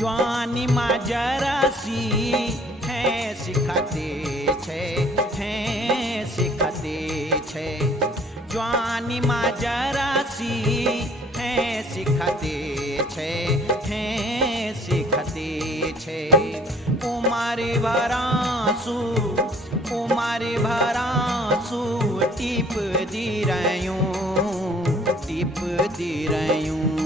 जवानी में जरासी है सिखाते छे, है सिखाते छे। जवानी में जरासी है सिखाते छे, है सिखाते छे। उमारी भरासू, उमारी भरासू टीप दी रयूं, टीप दी रयूं।